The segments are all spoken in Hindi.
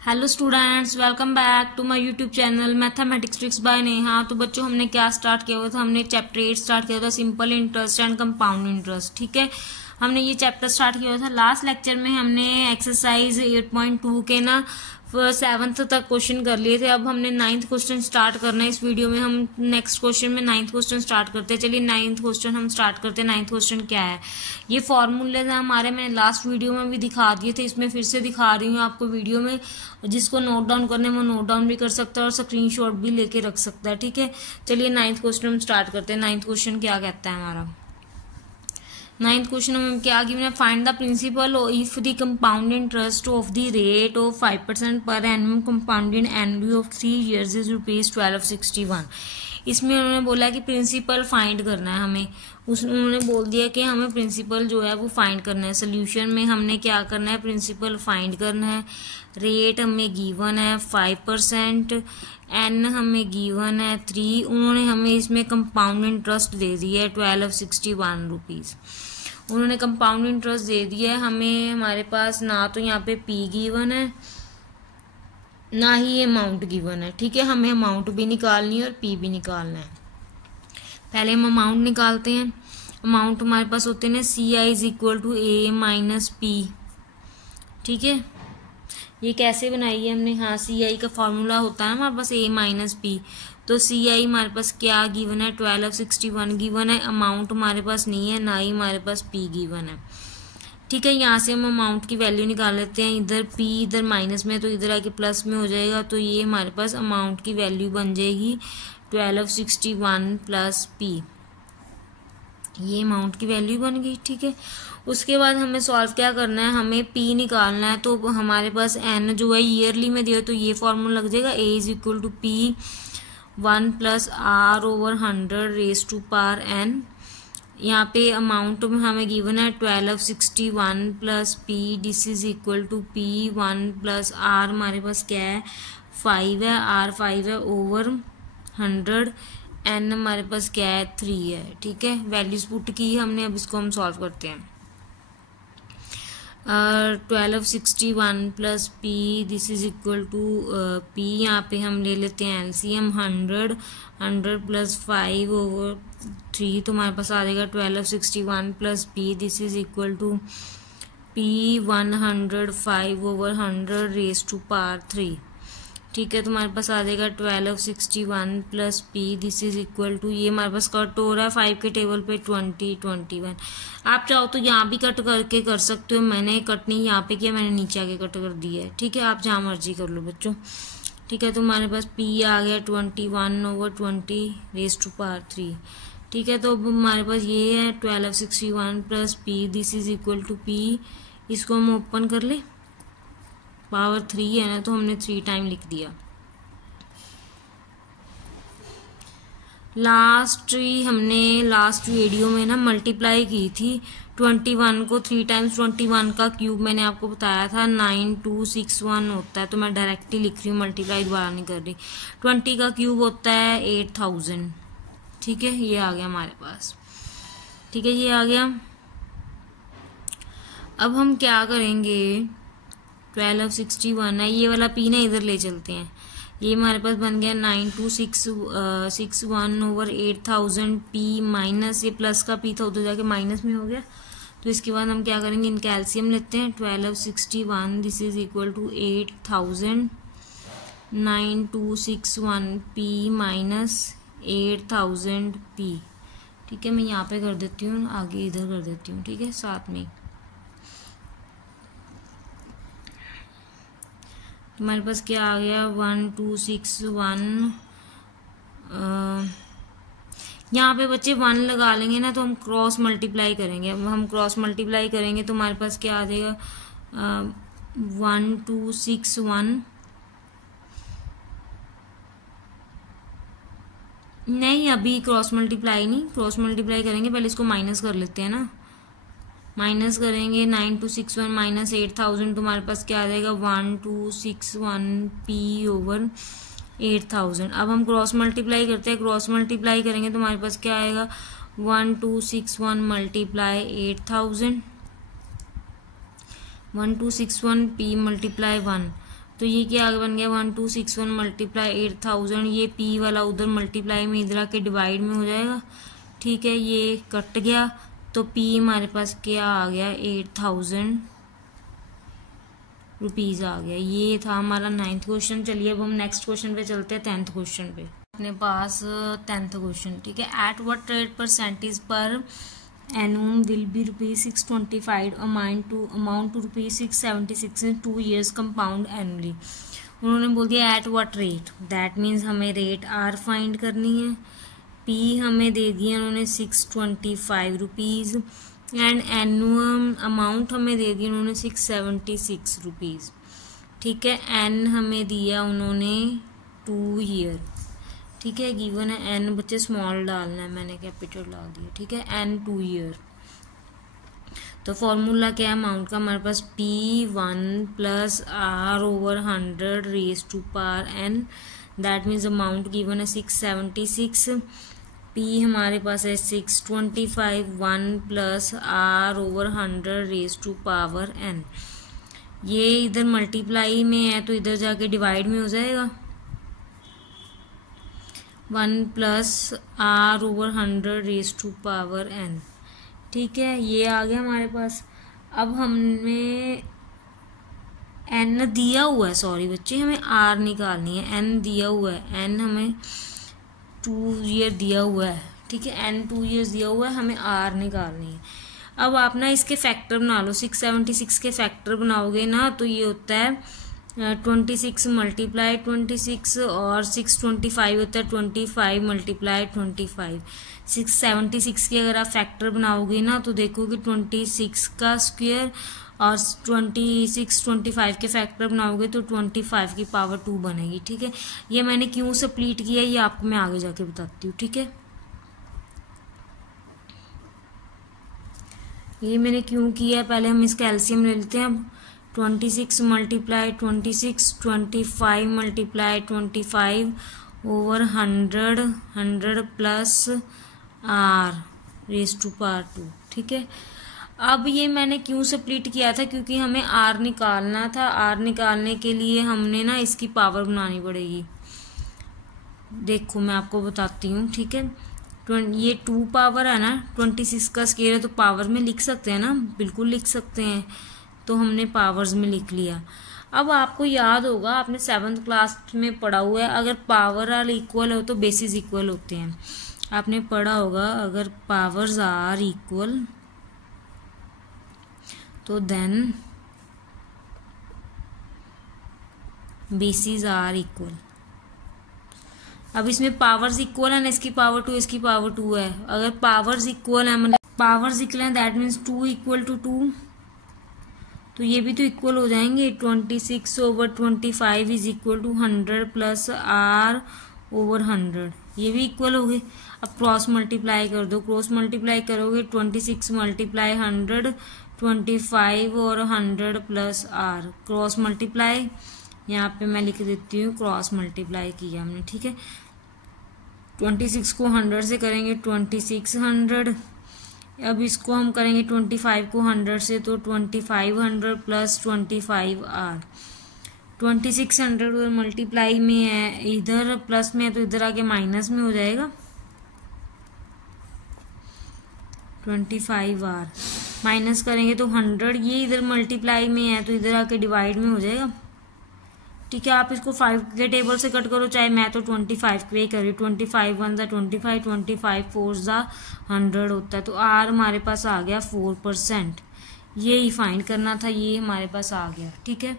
Hello students, welcome back to my YouTube channel mathematics tricks by Neha. तो बच्चों, हमने क्या स्टार्ट किया हुआ था? हमने चैप्टर 8 स्टार्ट किया था, simple interest and compound interest. ठीक है, हमने ये चैप्टर स्टार्ट किया हुआ था। लास्ट लेक्चर में हमने एक्सरसाइज 8.2 के ना 7th तक क्वेश्चन कर लिए थे। अब हमने 9th क्वेश्चन स्टार्ट करना है। इस वीडियो में हम नेक्स्ट क्वेश्चन में 9th क्वेश्चन स्टार्ट करते हैं। चलिए 9th क्वेश्चन हम स्टार्ट करते हैं। 9th क्वेश्चन क्या है? ये फॉर्मूले हैं हमारे, मैंने लास्ट वीडियो में भी दिखा दिए थे, इसमें फिर से दिखा रही हूँ आपको वीडियो में। जिसको नोट डाउन करने वो नोट डाउन भी कर सकता है और स्क्रीनशॉट भी लेके रख सकता है। ठीक है, चलिए 9th क्वेश्चन हम स्टार्ट करते हैं। 9th क्वेश्चन क्या कहता है हमारा? 9th क्वेश्चन में क्या गिवन है? Find the principal if the compound interest of the rate of 5% per annum compounded annually of 3 years is ₹1261। इसमें उन्होंने बोला कि प्रिंसिपल फाइंड करना है हमें। उन्होंने बोल दिया कि हमें प्रिंसिपल जो है वो फाइंड करना है। सोल्यूशन में हमने क्या करना है? प्रिंसिपल फाइंड करना है। रेट हमें गिवन है 5%, एन हमें गिवन है 3। उन्होंने हमें इसमें कंपाउंड इंटरेस्ट दे दिया है ₹1261। उन्होंने कंपाउंड इंटरेस्ट दे दिया है हमें। हमारे पास ना तो यहाँ पे पी गिवन है ना ही अमाउंट गिवन है। ठीक है, हमें अमाउंट भी निकालनी है और पी भी निकालना है। पहले हम अमाउंट निकालते हैं। अमाउंट हमारे पास होते हैं CI is equal to A minus P. ठीक है, ये कैसे बनाई है हमने? हाँ, CI का फॉर्मूला होता है हमारे पास A माइनस पी। तो CI हमारे पास क्या गिवन है? 1261 गिवन है। अमाउंट हमारे पास नहीं है, ना ही हमारे पास P गिवन है। ठीक है, यहाँ से हम अमाउंट की वैल्यू निकाल लेते हैं। इधर P इधर माइनस में, तो इधर आके प्लस में हो जाएगा। तो ये हमारे पास अमाउंट की वैल्यू बन जाएगी 1261 प्लस P। ये अमाउंट की वैल्यू बन गई। ठीक है, उसके बाद हमें सॉल्व क्या करना है? हमें P निकालना है। तो हमारे पास N जो है ईयरली में दिया, तो ये फॉर्मूला लग जाएगा A is equal to P 1 plus R/100 raise to power N। यहाँ पे अमाउंट में हमें गिवन है 1261 plus P, this is equal to P 1 plus R हमारे पास क्या है? 5 है। R 5 है ओवर 100। N हमारे पास क्या है? 3 है। ठीक है, वैल्यूज पुट की हमने। अब इसको हम सॉल्व करते हैं। 1261 plus P, this is equal to P। यहाँ पे हम ले लेते हैं LCM 100 प्लस 5 ओवर 3, तो हमारे पास आ जाएगा 1261 plus P, this is equal to P 105 over 100 raise to power 3। ठीक है, तो हमारे पास आ जाएगा 1261 plus P, this is equal to, ये हमारे पास कट हो रहा है 5 के टेबल पे 20 21। आप चाहो तो यहाँ भी कट करके कर सकते हो। मैंने कट नहीं यहाँ पे किया, मैंने नीचे आके कट कर दिया है। ठीक है, आप जहाँ मर्जी कर लो बच्चों। ठीक है, तो हमारे पास P आ गया 21 ओवर 20 रेज टू पावर 3। ठीक है, तो अब हमारे पास ये है 1261 plus P, this is equal to P। इसको हम ओपन कर ले, पावर 3 है ना, तो हमने 3 टाइम लिख दिया। हमने लास्ट वीडियो में ना मल्टीप्लाई की थी 21 को 3 टाइम्स 21 का क्यूब मैंने आपको बताया था 9261 होता है। तो मैं डायरेक्टली लिख रही हूँ, मल्टीप्लाई दोबारा नहीं कर रही। 20 का क्यूब होता है 8000। ठीक है, ये आ गया हमारे पास। ठीक है, ये आ गया। अब हम क्या करेंगे? 1261 है, ये वाला P ना इधर ले चलते हैं। ये हमारे पास बन गया 9261 ओवर 8000 P माइनस, ये प्लस का P था उधर जाके माइनस में हो गया। तो इसके बाद हम क्या करेंगे? इनका एलसीएम लेते हैं। 1261 this is equal to 8000, 9261 P minus 8000 P। ठीक है, मैं यहाँ पे कर देती हूँ, आगे इधर कर देती हूँ। ठीक है, साथ में हमारे पास क्या आ गया? 1261। यहाँ पे बच्चे 1 लगा लेंगे ना, तो हम क्रॉस मल्टीप्लाई करेंगे। अब हम क्रॉस मल्टीप्लाई करेंगे तो हमारे पास क्या आ जाएगा? 1261 नहीं, अभी क्रॉस मल्टीप्लाई नहीं, क्रॉस मल्टीप्लाई करेंगे। पहले इसको माइनस कर लेते हैं ना। माइनस करेंगे 9261 माइनस 8000, तो हमारे पास क्या आ जाएगा? 1261 P ओवर 8000। अब हम क्रॉस मल्टीप्लाई करते हैं। क्रॉस मल्टीप्लाई करेंगे तो हमारे पास क्या आएगा? 1261 मल्टीप्लाई 8000, 1261 P मल्टीप्लाई 1, तो ये क्या आगे बन गया 1261 मल्टीप्लाई 8000, ये पी वाला उधर मल्टीप्लाई में इधर आके डिवाइड में हो जाएगा, ठीक है, ये कट गया तो पी हमारे पास क्या आ गया 8000 रुपीज़ आ गया। ये था हमारा 9th क्वेश्चन। चलिए अब हम नेक्स्ट क्वेश्चन पे चलते हैं 10th क्वेश्चन पे। अपने पास 10th क्वेश्चन, ठीक है। Eight what rate percentage per annum will be ₹625 amount to ₹676 in 2 years compound annually. उन्होंने बोल दिया at what rate, that means हमें रेट आर फाइंड करनी है। पी हमें दे दिया उन्होंने 625 रुपीज़ एंड एनुअम अमाउंट हमें दे दिया उन्होंने 676 रुपीज़, ठीक है। एन हमें दिया उन्होंने 2 year, ठीक है। गिवन है एन, बच्चे स्मॉल डालना है, मैंने कैपिटल डाल दिया, ठीक है। एन 2 year, तो फॉर्मूला क्या है अमाउंट का हमारे पास P1 + R/100 raise to power n, that means amount given है 676। पी हमारे पास है 625, 1 + R/100 raise to power n। ये इधर मल्टीप्लाई में है तो इधर जाके डिवाइड में हो जाएगा, 1 + R/100 raise to power n, ठीक है। ये आ गया हमारे पास। अब हमें n दिया हुआ है, सॉरी बच्चे, हमें r निकालनी है। n दिया हुआ है, n हमें 2 year दिया हुआ है, ठीक है। n 2 years दिया हुआ है, हमें r निकालनी है। अब आप ना इसके फैक्टर बना लो, 676 के फैक्टर बनाओगे ना तो ये होता है 26 × 26 और 625 होता है 25 × 25। 676 के अगर आप फैक्टर बनाओगे ना तो देखोगे 26 का स्क्वायर और 26 25 के फैक्टर बनाओगे तो 25 की पावर 2 बनेगी, ठीक है। ये मैंने क्यों स्प्लिट किया ये आपको मैं आगे जाके बताती हूँ, ठीक है। ये मैंने क्यों किया, पहले हम इसका एलसीएम ले लेते हैं। अब 26 × 26, 25 × 25 over 100 plus r raise to power 2, ठीक है। अब ये मैंने क्यों स्प्लिट किया था, क्योंकि हमें r निकालना था। r निकालने के लिए हमने ना इसकी पावर बनानी पड़ेगी। देखो मैं आपको बताती हूँ, ठीक है। ये 2 पावर है ना, 26 का स्क्वायर है तो पावर में लिख सकते हैं ना, बिल्कुल लिख सकते हैं। तो हमने पावर्स में लिख लिया। अब आपको याद होगा, आपने 7th क्लास में पढ़ा हुआ है, अगर पावर आर इक्वल हो तो बेसिस इक्वल होते हैं। आपने पढ़ा होगा अगर पावर्स आर इक्वल तो देन बेसिस आर इक्वल। अब इसमें पावर्स इक्वल है ना, इसकी पावर 2 इसकी पावर 2 है। अगर पावर्स इक्वल है मतलब पावर्स इक्वल है दैट मीन्स 2 = 2, तो ये भी तो इक्वल हो जाएंगे। 26/25 is equal to 100 plus r/100, ये भी इक्वल हो गए। अब क्रॉस मल्टीप्लाई कर दो, क्रॉस मल्टीप्लाई करोगे 26 × 100 25 और 100 प्लस r, क्रॉस मल्टीप्लाई यहाँ पे मैं लिख देती हूँ, क्रॉस मल्टीप्लाई किया हमने, ठीक है। 26 को 100 से करेंगे 2600, अब इसको हम करेंगे 25 को 100 से तो 2500 प्लस 25r। 2600 और मल्टीप्लाई में है, इधर प्लस में है तो इधर आके माइनस में हो जाएगा। 25r माइनस करेंगे तो 100, ये इधर मल्टीप्लाई में है तो इधर आके डिवाइड में हो जाएगा, ठीक है। आप इसको 5 के टेबल से कट करो, चाहे मैं तो 25 पे कर रही हूँ। 25 × 1 = 25, 25 4 = 100 होता है। तो r हमारे पास आ गया 4%। ये ही फाइंड करना था, ये हमारे पास आ गया, ठीक है।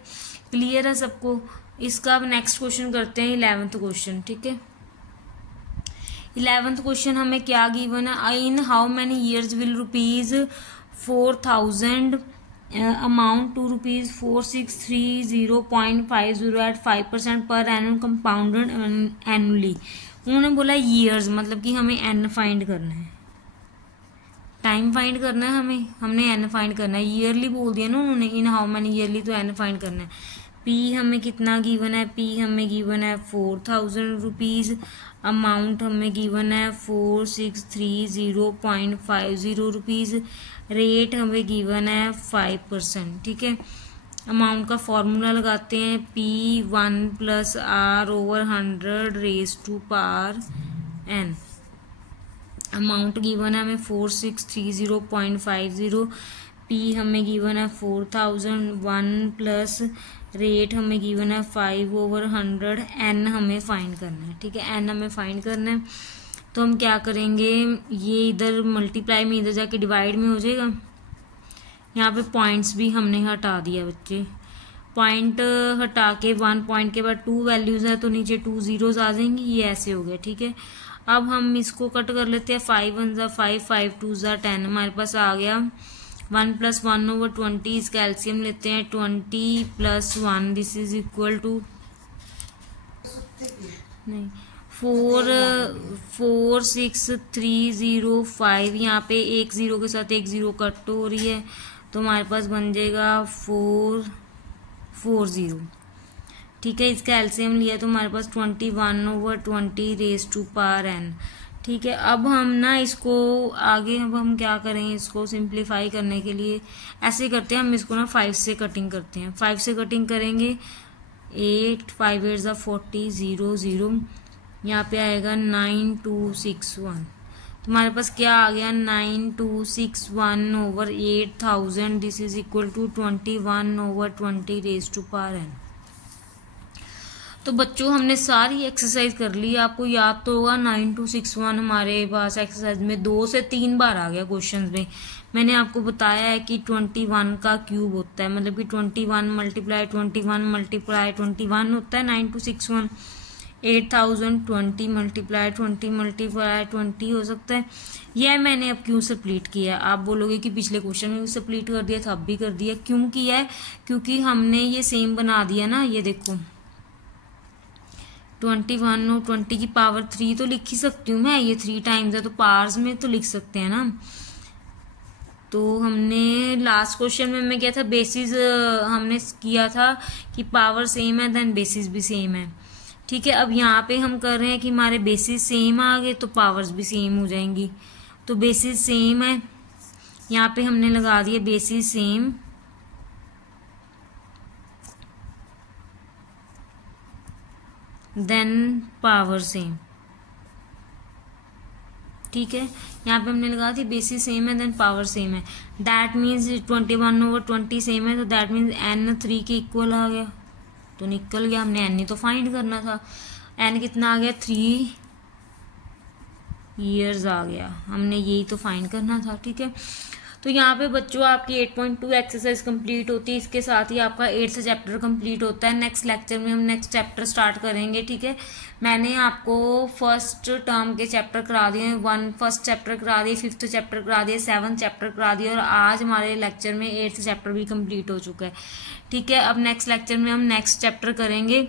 क्लियर है सबको। इसका अब नेक्स्ट क्वेश्चन करते हैं 11th क्वेश्चन, ठीक है। 11th क्वेश्चन हमें क्या गिवन है, in how many years will ₹4,000 amount to ₹4630.50 at 5% per annum compounded annually. उन्होंने बोला ईयर्स, मतलब कि हमें एन फाइंड करना है, टाइम फाइंड करना है, हमने एन फाइंड करना है। ईयरली बोल दिया ना उन्होंने, इन हाउ मैनी ईयरली, तो एन फाइंड करना है। पी हमें कितना गिवन है, पी हमें गिवन है 4000 रुपीज़, अमाउंट हमें गिवन है 4630.50 रुपीज़, रेट हमें गिवन है 5%, ठीक है। अमाउंट का फॉर्मूला लगाते हैं, P1 + R/100 raise to power n। Amount given है हमें 4630.50, P हमें गिवन है 4001 प्लस रेट हमें गिवन है 5/100, n हमें फाइंड करना है। ठीक है, n हमें फाइंड करना है। तो हम क्या करेंगे, ये इधर मल्टीप्लाई में इधर जाके डिवाइड में हो जाएगा। यहाँ पे पॉइंट्स भी हमने हटा दिया बच्चे, पॉइंट हटा के 1 पॉइंट के बाद 2 वैल्यूज है तो नीचे 2 zeros आ जाएंगी, ये ऐसे हो गया। ठीक है, अब हम इसको कट कर लेते हैं, 5 1 = 5, 5 2 = 10, हमारे पास आ गया 1 + 1/20। इसका एलसीएम लेते हैं, 20 + 1 दिस इज इक्वल टू 46305। यहाँ पे एक जीरो के साथ एक जीरो कट हो रही है तो हमारे पास बन जाएगा 440। ठीक है, इसका एलसीएम लिया तो हमारे पास 21/20 रेज टू पावर n। ठीक है, अब हम ना इसको आगे अब हम क्या करें, इसको सिंप्लीफाई करने के लिए ऐसे करते हैं, हम इसको ना 5 से कटिंग करते हैं। 5 से कटिंग करेंगे, 8 5 8 = 40 0 0, यहाँ पे आएगा 9261। तुम्हारे पास क्या आ गया, 9261/8000 this is equal to 21/20 raise to power n। तो बच्चों हमने सारी एक्सरसाइज कर ली। आपको याद तो होगा 9261 हमारे पास एक्सरसाइज में 2 से 3 बार आ गया क्वेश्चन में। मैंने आपको बताया है कि 21 का क्यूब होता है, मतलब कि 21 × 21 × 21 होता है 9261। 8020 × 20 × 20 हो सकता है। यह मैंने अब क्यों सप्लीट किया, आप बोलोगे कि पिछले क्वेश्चन में भी सप्लीट कर दिया था, अब भी कर दिया। क्यों किया है, क्योंकि हमने ये सेम बना दिया ना। ये देखो 21 और 20 की पावर 3 तो लिख ही सकती हूँ मैं, ये 3 टाइम्स है तो पावर्स में तो लिख सकते हैं ना। तो हमने लास्ट क्वेश्चन में मैं क्या था, बेसिस हमने किया था कि पावर सेम है देन बेसिस भी सेम है। ठीक है, अब यहाँ पे हम कर रहे हैं कि हमारे बेसिस सेम आ गए तो पावर्स भी सेम हो जाएंगी। तो बेसिस सेम है, यहाँ पे हमने लगा दिया basis same, then power same. ठीक है, यहाँ पे हमने लगा दी बेसिस सेम है देन पावर सेम है। दैट मीन्स 21/20 सेम है, तो दैट मीन्स n 3 के इक्वल आ गया, तो निकल गया। हमने n ही तो फाइंड करना था, n कितना आ गया, 3 years आ गया, हमने यही तो फाइंड करना था। ठीक है, तो यहाँ पे बच्चों आपकी 8.2 एक्सरसाइज कंप्लीट होती है, इसके साथ ही आपका 8th चैप्टर कंप्लीट होता है। नेक्स्ट लेक्चर में हम नेक्स्ट चैप्टर स्टार्ट करेंगे। ठीक है, मैंने आपको फर्स्ट टर्म के चैप्टर करा दिए, फर्स्ट चैप्टर करा दिए, 5th चैप्टर करा दिए, 7th चैप्टर करा दिए, और आज हमारे लेक्चर में 8th चैप्टर भी कंप्लीट हो चुका है। ठीक है, अब नेक्स्ट लेक्चर में हम नेक्स्ट चैप्टर करेंगे।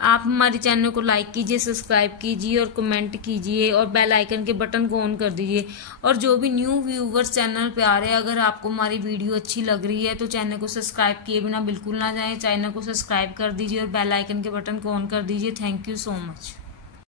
आप हमारे चैनल को लाइक कीजिए, सब्सक्राइब कीजिए और कमेंट कीजिए, और बेल आइकन के बटन को ऑन कर दीजिए। और जो भी न्यू व्यूवर्स चैनल पे आ रहे हैं, अगर आपको हमारी वीडियो अच्छी लग रही है तो चैनल को सब्सक्राइब किए बिना बिल्कुल ना जाएं, चैनल को सब्सक्राइब कर दीजिए और बेल आइकन के बटन को ऑन कर दीजिए। Thank you so much.